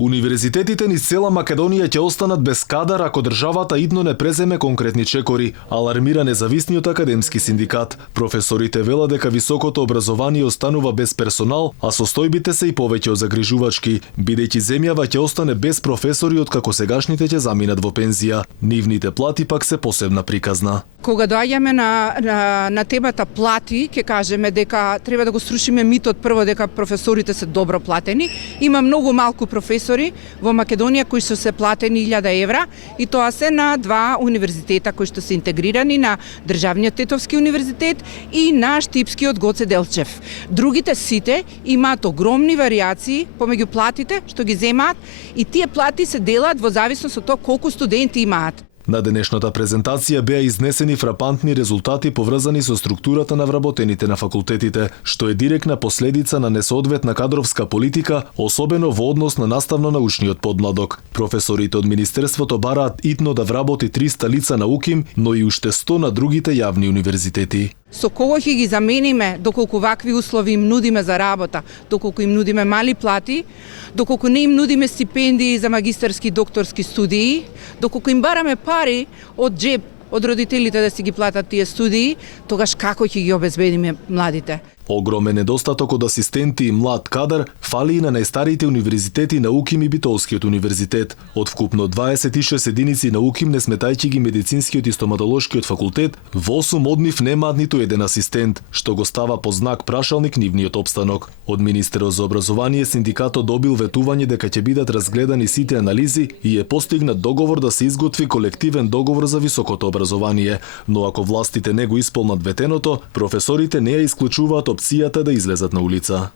Универзитетите низ цела Македонија ќе останат без кадар ако државата идно не преземе конкретни чекори, алармира независниот академски синдикат. Професорите велат дека високото образование останува без персонал, а состојбите се и повеќе загрижувачки, бидејќи земјава ќе остане без професори откако сегашните ќе заминат во пензија. Нивните плати пак се посебна приказна. Кога доаѓаме на темата плати, ќе кажеме дека треба да го срушиме митот прво дека професорите се добро платени. Има многу малку професори во Македонија кои што се платени 1000 евра и тоа се на два универзитета кои што се интегрирани, на Државниот Тетовски универзитет и на Штипскиот Гоце Делчев. Другите сите имаат огромни варијации помеѓу платите што ги земаат и тие плати се делат во зависност од тоа колку студенти имаат. На денешната презентација беа изнесени фрапантни резултати поврзани со структурата на вработените на факултетите, што е директна последица на несоодветна кадровска политика, особено во однос на наставно-научниот подмладок. Професорите од Министерството бараат итно да вработи 300 лица на УКИМ, но и уште 100 на другите јавни универзитети. Со кого ќе ги замениме, доколку вакви услови им нудиме за работа, доколку им нудиме мали плати, доколку не им нудиме стипендии за магистарски и докторски студии, доколку им бараме пари од джеб од родителите да си ги платат тие студии, тогаш како ќе ги обезбедиме младите? Огромен недостаток од асистенти и млад кадар фали и на најстарите универзитети на УКИМ и Битолскиот универзитет. Од вкупно 26 единици на УКИМ, не сметајќи ги медицинскиот и стоматолошкиот факултет, во 8 од нив немаат ниту еден асистент, што го става по знак прашалник нивниот опстанок. Од Министерот за образование синдикатот добил ветување дека ќе бидат разгледани сите анализи и е постигнат договор да се изготви колективен договор за високото образование, но ако властите не го исполнат ветеното, професорите не ја исклучуваат опцијата да излезат на улица.